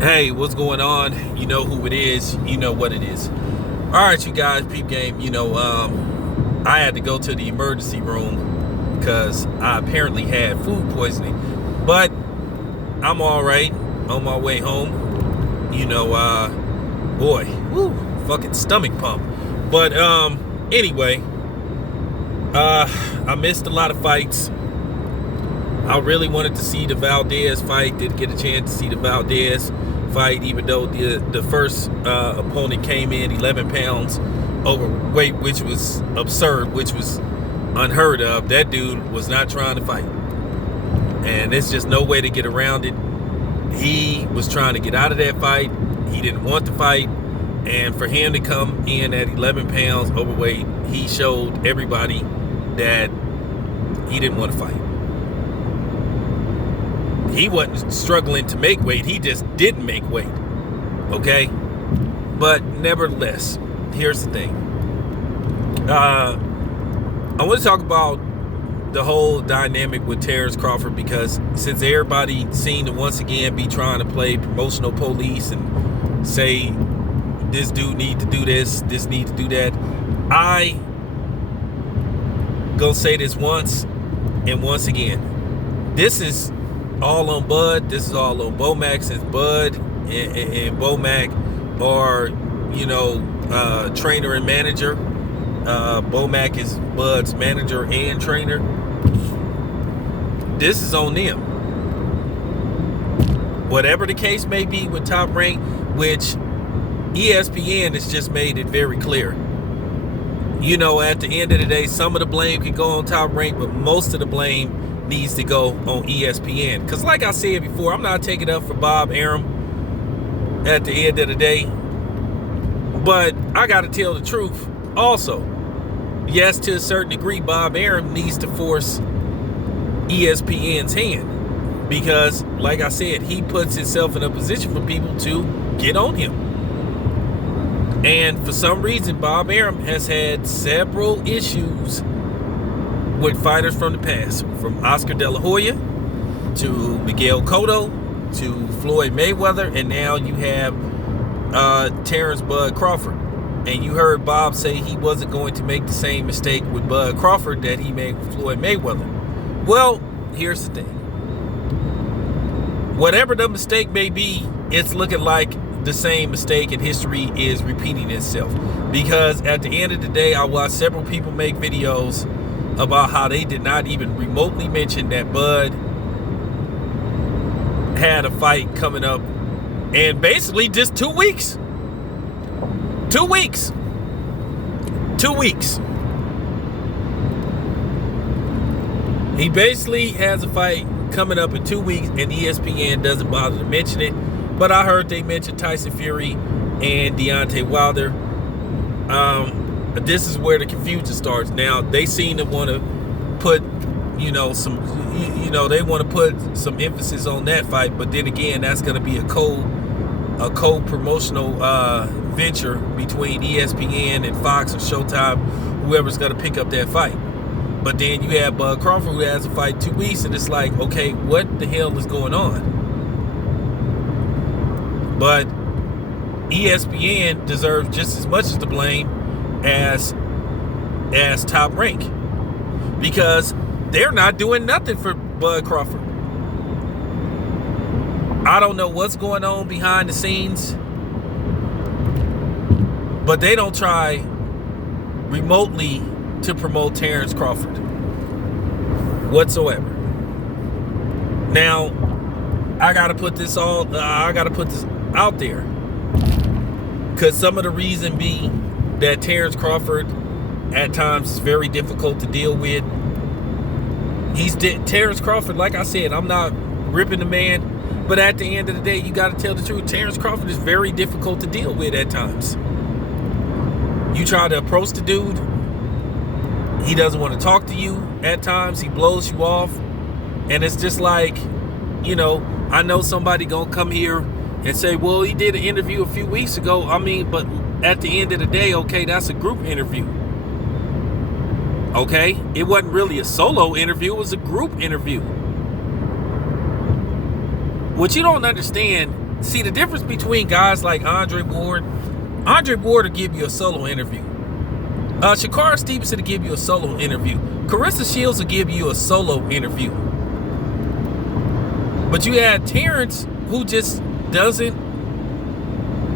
Hey, what's going on? You know who it is. You know what it is. All right, you guys, peep game. I had to go to the emergency room because I apparently had food poisoning. But I'm all right on my way home. Boy, woo, fucking stomach pump. But anyway, I missed a lot of fights. I really wanted to see the Valdez fight. Didn't get a chance to see the Valdez fight, even though the first opponent came in 11 pounds overweight, which was absurd, which was unheard of. That dude was not trying to fight. And there's just no way to get around it. He was trying to get out of that fight. He didn't want to fight. And for him to come in at 11 pounds overweight, he showed everybody that he didn't want to fight. He wasn't struggling to make weight. He just didn't make weight. Okay? But nevertheless, here's the thing. I want to talk about the whole dynamic with Terrence Crawford, because since everybody seemed to once again be trying to play promotional police and say this dude need to do this need to do that, I gonna say this once and once again. This is all on Bud. This is all on Bomac, since Bud and Bomac are, trainer and manager. Bomac is Bud's manager and trainer. This is on them. Whatever the case may be with Top Rank, which ESPN has just made it very clear. At the end of the day, some of the blame can go on Top Rank, but most of the blame needs to go on ESPN. Because like I said before, I'm not taking up for Bob Arum at the end of the day. But I got to tell the truth also. Yes, to a certain degree, Bob Arum needs to force ESPN's hand. Because, like I said, he puts himself in a position for people to get on him. And for some reason, Bob Arum has had several issues with fighters from the past, from Oscar De La Hoya to Miguel Cotto to Floyd Mayweather, and now you have Terrence Bud Crawford. And you heard Bob say he wasn't going to make the same mistake with Bud Crawford that he made with Floyd Mayweather. Well, here's the thing. Whatever the mistake may be, it's looking like the same mistake, and history is repeating itself. Because at the end of the day, I watched several people make videos about how they did not even remotely mention that Bud had a fight coming up in basically just 2 weeks. 2 weeks. 2 weeks. He basically has a fight coming up in 2 weeks, and ESPN doesn't bother to mention it. But I heard they mentioned Tyson Fury and Deontay Wilder. This is where the confusion starts. Now, they seem to want to put, they want to put some emphasis on that fight. But then again, that's going to be a co-promotional venture between ESPN and Fox or Showtime, whoever's going to pick up that fight. But then you have Bud Crawford, who has a fight 2 weeks, and it's like, okay, what the hell is going on? But ESPN deserves just as much as the blame as Top Rank, because they're not doing nothing for Bud Crawford. I don't know what's going on behind the scenes, but they don't try remotely to promote Terrence Crawford whatsoever. Now, I gotta put this out there, because some of the reason be that Terrence Crawford at times is very difficult to deal with. Terrence Crawford, like I said, I'm not ripping the man, but at the end of the day, you got to tell the truth. Terrence Crawford is very difficult to deal with at times. You try to approach the dude, he doesn't want to talk to you. At times, he blows you off, and it's just like, I know somebody gonna come here and say, well, he did an interview a few weeks ago. But at the end of the day, okay, that's a group interview. Okay? It wasn't really a solo interview, it was a group interview. What you don't understand See, the difference between guys like Andre Ward will give you a solo interview. Shakara Stevenson will give you a solo interview. Carissa Shields will give you a solo interview. But you had Terrence, who just doesn't,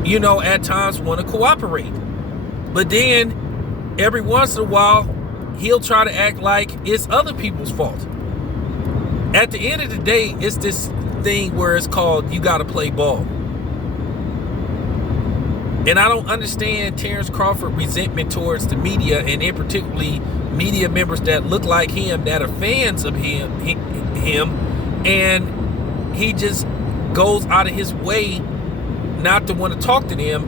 at times want to cooperate. But then every once in a while, he'll try to act like it's other people's fault. At the end of the day, it's this thing where it's called you got to play ball. And I don't understand Terrence Crawford resentment towards the media, and in particularly media members that look like him, that are fans of him, and he just goes out of his way not to want to talk to them,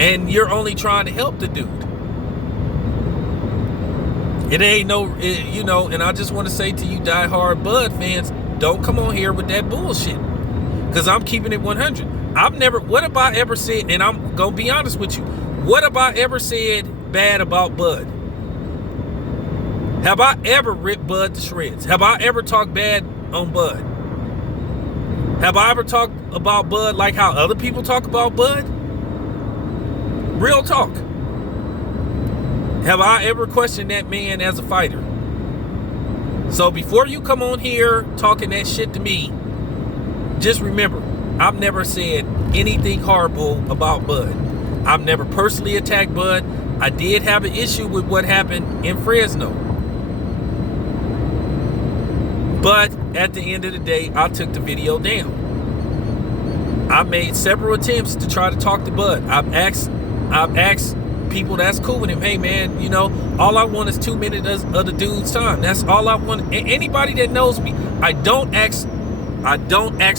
and you're only trying to help the dude. It ain't and I just want to say to you diehard Bud fans, don't come on here with that bullshit, because I'm keeping it 100. What have I ever said, and I'm going to be honest with you, what have I ever said bad about Bud? Have I ever ripped Bud to shreds? Have I ever talked bad on Bud? Have I ever talked about Bud like how other people talk about Bud? Real talk. Have I ever questioned that man as a fighter? So before you come on here talking that shit to me, just remember, I've never said anything horrible about Bud. I've never personally attacked Bud. I did have an issue with what happened in Fresno. But at the end of the day, I took the video down. I made several attempts to try to talk to Bud. I've asked people that's cool with him, hey man, all I want is 2 minutes of the dude's time. That's all I want. Anybody that knows me, I don't ask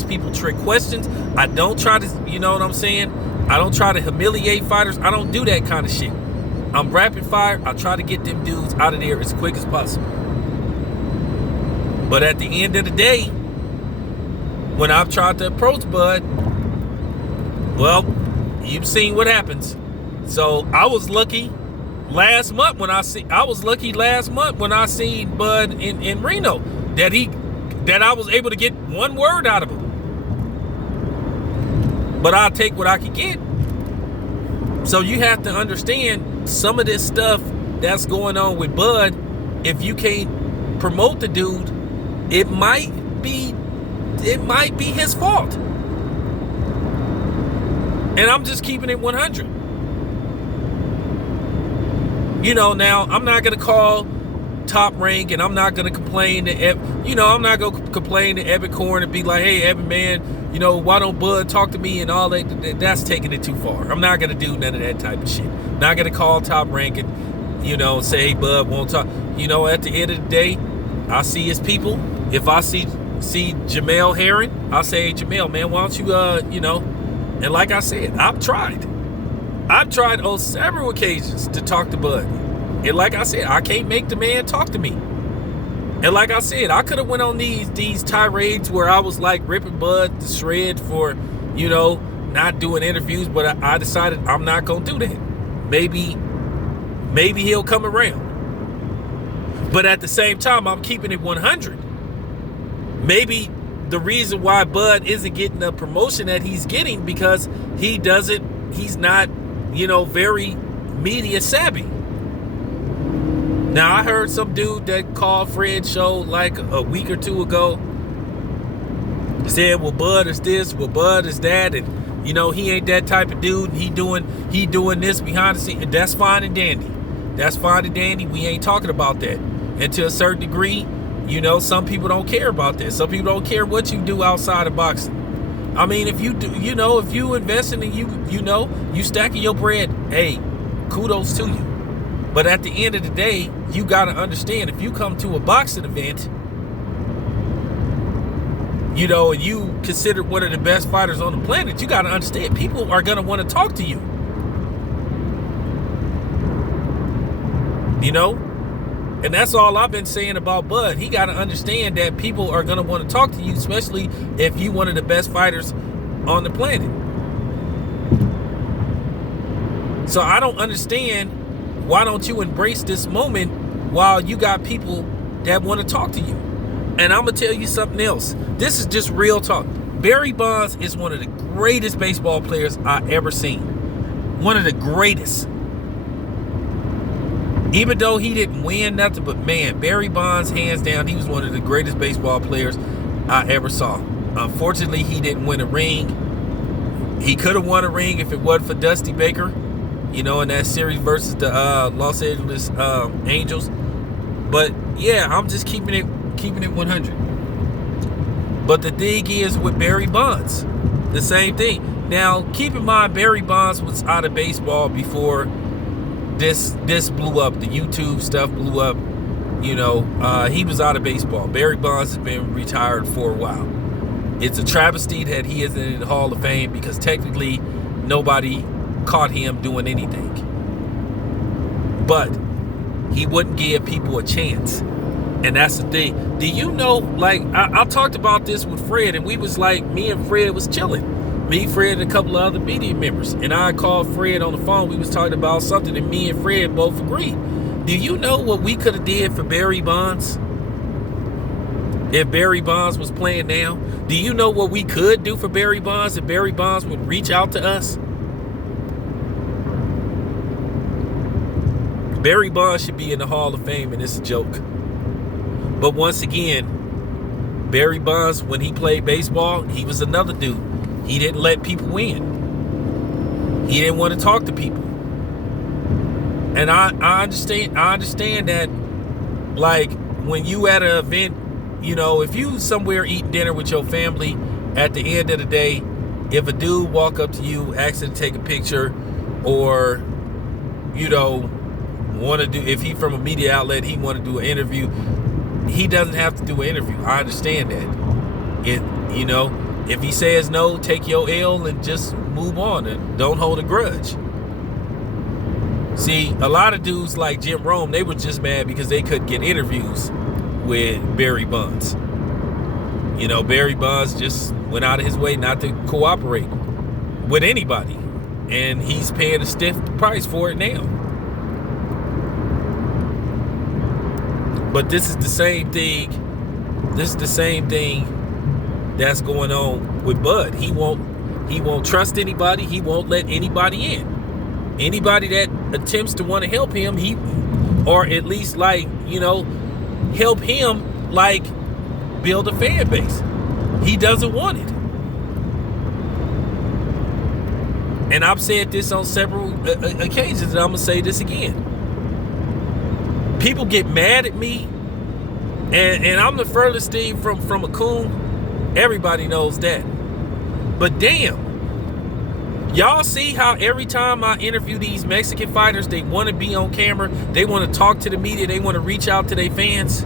people trick questions. I don't try to, you know what I'm saying? I don't try to humiliate fighters. I don't do that kind of shit. I'm rapid fire. I try to get them dudes out of there as quick as possible. But at the end of the day, when I've tried to approach Bud, well, you've seen what happens. So I was lucky last month when I seen Bud in Reno that I was able to get one word out of him. But I'll take what I can get. So you have to understand some of this stuff that's going on with Bud. If you can't promote the dude, it might be his fault. And I'm just keeping it 100. Now I'm not going to call Top Rank, and I'm not going to complain to I'm not going to complain to Evan Korn and be like, hey, Evan, man, why don't Bud talk to me and all that. That's taking it too far. I'm not going to do none of that type of shit. Not going to call Top Rank and, say, hey, Bud won't talk. At the end of the day, I see his people. If I see Jamel Herring, I'll say, hey, Jamel, man, why don't you, and like I said, I've tried on several occasions to talk to Bud. And like I said, I can't make the man talk to me. And like I said, I could have went on these tirades where I was like ripping Bud to shred for, not doing interviews, but I decided I'm not going to do that. Maybe he'll come around. But at the same time, I'm keeping it 100. Maybe the reason why Bud isn't getting the promotion that he's getting because he's not, very media savvy. Now, I heard some dude that called Fred's show like a week or two ago said, well, Bud is this, well, Bud is that, and, he ain't that type of dude, and he doing this behind the scenes, and that's fine and dandy. That's fine and dandy. We ain't talking about that. And to a certain degree, some people don't care about that. Some people don't care what you do outside of boxing. I mean, if you do, if you investing and you stacking your bread, hey, kudos to you. But at the end of the day, you got to understand, if you come to a boxing event, and you consider one of the best fighters on the planet, you got to understand people are going to want to talk to you. And that's all I've been saying about Bud. He got to understand that people are going to want to talk to you, especially if you one of the best fighters on the planet. So I don't understand, why don't you embrace this moment while you got people that want to talk to you? And I'm going to tell you something else. This is just real talk. Barry Bonds is one of the greatest baseball players I ever seen. One of the greatest. Even though he didn't win nothing, but man, Barry Bonds, hands down, he was one of the greatest baseball players I ever saw. Unfortunately, he didn't win a ring. He could have won a ring if it wasn't for Dusty Baker, in that series versus the Los Angeles Angels. But yeah, I'm just keeping it 100. But the thing is with Barry Bonds, the same thing. Now, keep in mind, Barry Bonds was out of baseball before this blew up. The YouTube stuff blew up. He was out of baseball. Barry Bonds has been retired for a while. It's a travesty that he isn't in the Hall of Fame because technically nobody caught him doing anything. But he wouldn't give people a chance. And that's the thing. Do you know, I talked about this with Fred, and we was like, me and Fred was chilling. Me, Fred, and a couple of other media members. And I called Fred on the phone. We was talking about something, and me and Fred both agreed. Do you know what we could have did for Barry Bonds? If Barry Bonds was playing now? Do you know what we could do for Barry Bonds if Barry Bonds would reach out to us? Barry Bonds should be in the Hall of Fame, and it's a joke. But once again, Barry Bonds, when he played baseball, he was another dude. He didn't let people in. He didn't want to talk to people. And I understand that, when you at an event, if you somewhere eating dinner with your family, at the end of the day, if a dude walk up to you, ask you to take a picture, or, if he from a media outlet, he want to do an interview, he doesn't have to do an interview. I understand that. If he says no, take your L and just move on and don't hold a grudge. See, a lot of dudes like Jim Rome, they were just mad because they couldn't get interviews with Barry Bonds. Barry Bonds just went out of his way not to cooperate with anybody. And he's paying a stiff price for it now. But this is the same thing. That's going on with Bud. He won't trust anybody. He won't let anybody in. Anybody that attempts to want to help him, or at least help him build a fan base. He doesn't want it. And I've said this on several occasions, and I'm gonna say this again. People get mad at me, and I'm the furthest thing from a coon. Everybody knows that. But damn, y'all see how every time I interview these Mexican fighters, they want to be on camera, they want to talk to the media, they want to reach out to their fans.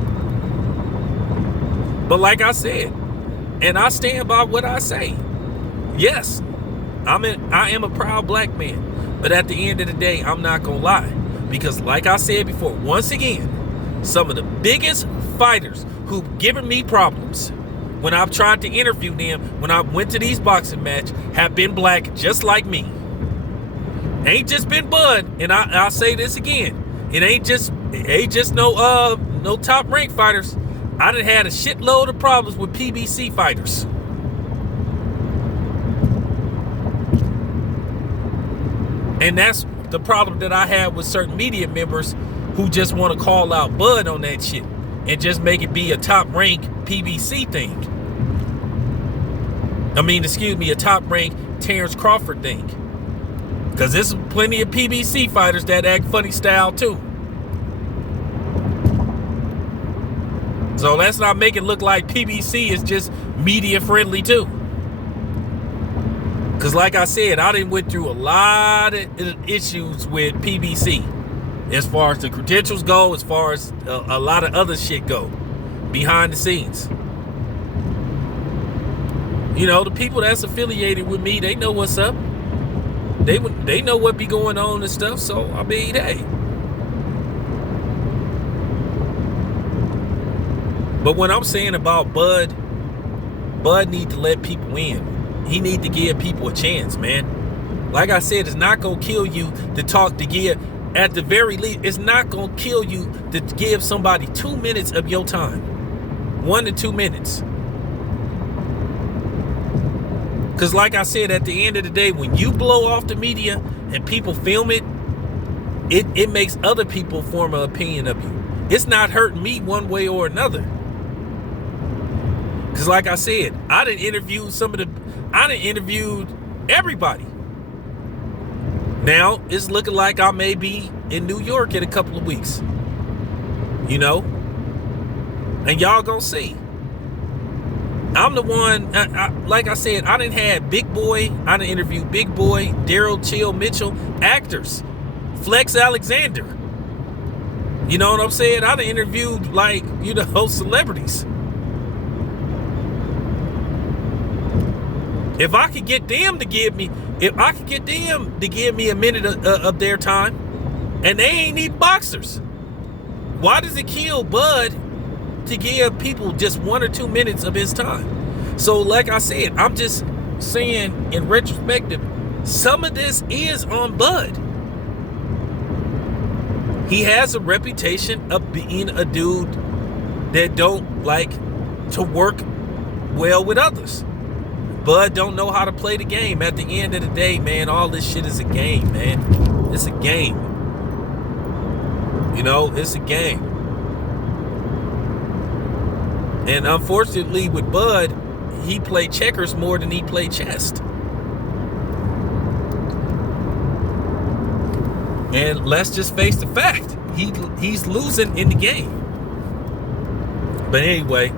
But like I said, and I stand by what I say, yes, I am a proud black man. But at the end of the day, I'm not gonna lie. Because like I said before, once again, some of the biggest fighters who've given me problems when I've tried to interview them, when I went to these boxing matches, have been black just like me. Ain't just been Bud, and I'll say this again. It ain't just no top ranked fighters. I done had a shitload of problems with PBC fighters. And that's the problem that I have with certain media members who just want to call out Bud on that shit and just make it be a top rank PBC thing. A top rank Terrence Crawford thing. Because there's plenty of PBC fighters that act funny style too. So let's not make it look like PBC is just media friendly too. Because like I said, I done went through a lot of issues with PBC. As far as the credentials go, as far as a lot of other shit go. Behind the scenes. The people that's affiliated with me, they know what's up. They know what be going on and stuff. So, hey. But what I'm saying about Bud need to let people in. He need to give people a chance, man. Like I said, it's not going to kill you to talk, to give, at the very least, it's not going to kill you to give somebody 2 minutes of your time. 1 to 2 minutes. Because like I said, at the end of the day, when you blow off the media and people film it, it makes other people form an opinion of you. It's not hurting me one way or another. Because like I said, I done interviewed everybody. Now, it's looking like I may be in New York in a couple of weeks. You know? And y'all gonna see. I'm the one, like I said, I done had Big Boy, I done interviewed Big Boy, Daryl Chill Mitchell, actors, Flex Alexander. You know what I'm saying? I done interviewed, like, you know, celebrities. If I could get them to give me, a minute of their time, and they ain't even boxers, why does it kill Bud to give people just 1 or 2 minutes of his time? So like I said, I'm just saying in retrospective, some of this is on Bud. He has a reputation of being a dude that don't like to work well with others. Bud don't know how to play the game. At the end of the day, man, all this shit is a game, man. It's a game. You know, it's a game. And unfortunately with Bud, he played checkers more than he played chess. And let's just face the fact, he's losing in the game. But anyway,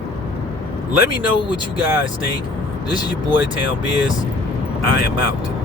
let me know what you guys think. This is your boy Town Biz. I am out.